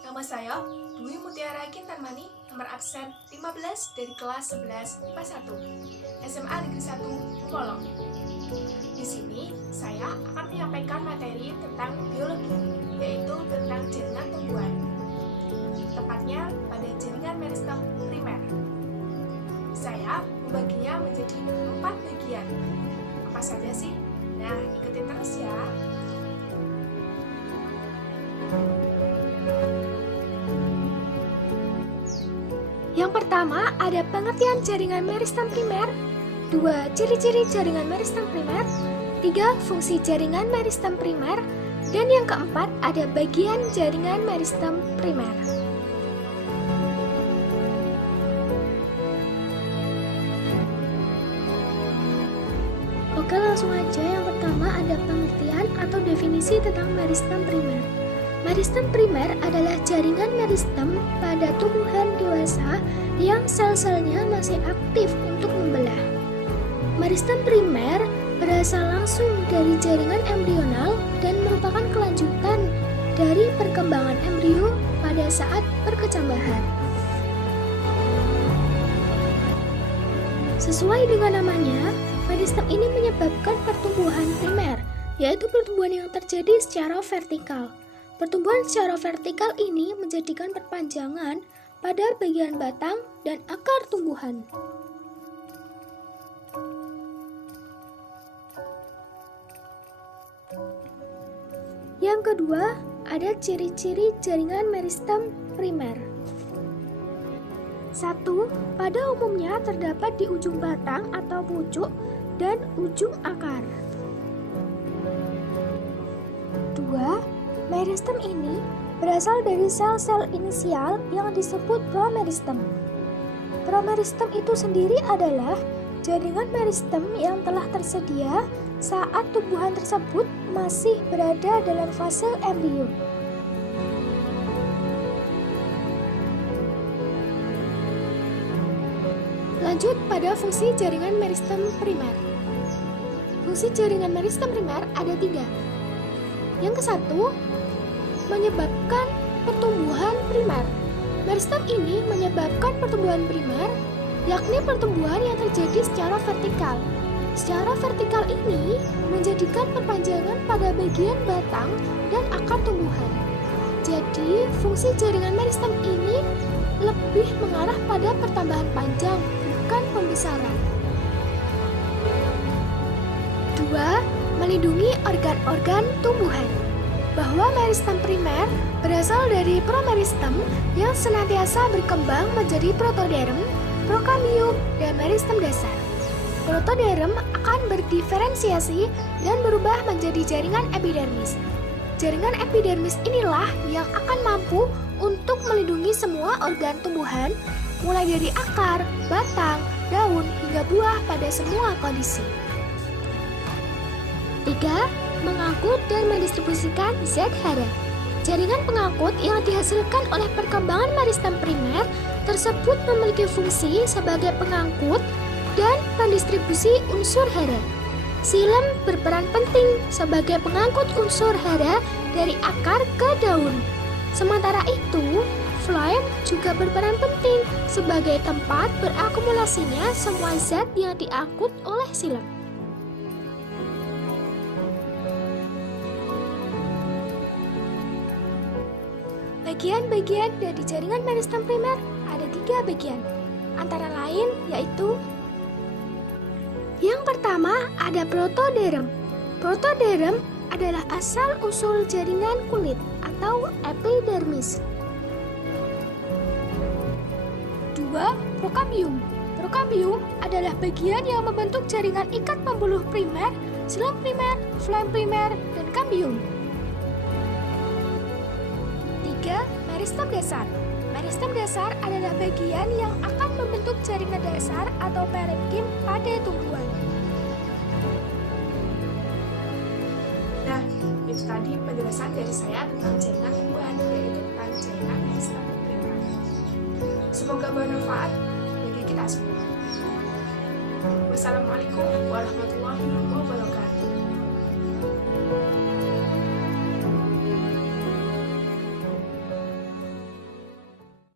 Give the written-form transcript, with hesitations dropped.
Nama saya Dwi Mutiara Kintarmani, nomor absen 15 dari kelas 11 IPA 1, SMA Negeri 1, Polong. Di sini saya akan menyampaikan materi tentang biologi, yaitu tentang jaringan tumbuhan. Tepatnya pada jaringan meristem primer. Saya membaginya menjadi 4 bagian. Apa saja sih? Nah, ikutin terus ya. Yang pertama, ada pengertian jaringan meristem primer. 2. Ciri-ciri jaringan meristem primer. 3. Fungsi jaringan meristem primer. Dan yang keempat, ada bagian jaringan meristem primer. Oke, langsung aja. Yang pertama ada pengertian atau definisi tentang meristem primer. Meristem primer adalah jaringan meristem pada tumbuhan dewasa yang sel-selnya masih aktif untuk membelah. Meristem primer berasal langsung dari jaringan embrional dan merupakan kelanjutan dari perkembangan embrio pada saat perkecambahan. Sesuai dengan namanya, meristem ini menyebabkan pertumbuhan primer, yaitu pertumbuhan yang terjadi secara vertikal. Pertumbuhan secara vertikal ini menjadikan perpanjangan pada bagian batang dan akar tumbuhan. Yang kedua, ada ciri-ciri jaringan meristem primer. 1. Pada umumnya terdapat di ujung batang atau pucuk dan ujung akar. 2. Meristem ini berasal dari sel-sel inisial yang disebut promeristem. Promeristem itu sendiri adalah jaringan meristem yang telah tersedia saat tumbuhan tersebut masih berada dalam fase embrio. Lanjut pada fungsi jaringan meristem primer. Fungsi jaringan meristem primer ada 3. Yang ke-1, menyebabkan pertumbuhan primer. Meristem ini menyebabkan pertumbuhan primer, yakni pertumbuhan yang terjadi secara vertikal. Secara vertikal ini menjadikan perpanjangan pada bagian batang dan akar tumbuhan. Jadi, fungsi jaringan meristem ini lebih mengarah pada pertambahan panjang, bukan pembesaran. 2. Melindungi organ-organ tumbuhan. Bahwa meristem primer berasal dari promeristem yang senantiasa berkembang menjadi protoderm, prokambium, dan meristem dasar. Protoderm akan berdiferensiasi dan berubah menjadi jaringan epidermis. Jaringan epidermis inilah yang akan mampu untuk melindungi semua organ tumbuhan, mulai dari akar, batang, daun, hingga buah pada semua kondisi. 3. Mengangkut dan mendistribusikan zat hara. Jaringan pengangkut yang dihasilkan oleh perkembangan meristem primer tersebut memiliki fungsi sebagai pengangkut dan pendistribusi unsur hara. Xilem berperan penting sebagai pengangkut unsur hara dari akar ke daun. Sementara itu, phloem juga berperan penting sebagai tempat berakumulasinya semua zat yang diangkut oleh xilem. Bagian-bagian dari jaringan meristem primer ada 3 bagian, antara lain yaitu: yang pertama ada protoderm. Protoderm adalah asal-usul jaringan kulit atau epidermis. 2. Prokambium. Prokambium adalah bagian yang membentuk jaringan ikat pembuluh primer, xilem primer, phloem primer, dan kambium. 3. Meristem dasar. Meristem dasar adalah bagian yang akan membentuk jaringan dasar atau parenkim pada tumbuhan. Nah, itu tadi penjelasan dari saya tentang jaringan tumbuhan, yaitu tentang jaringan meristem primer. Semoga bermanfaat bagi kita semua. Wassalamualaikum warahmatullahi wabarakatuh.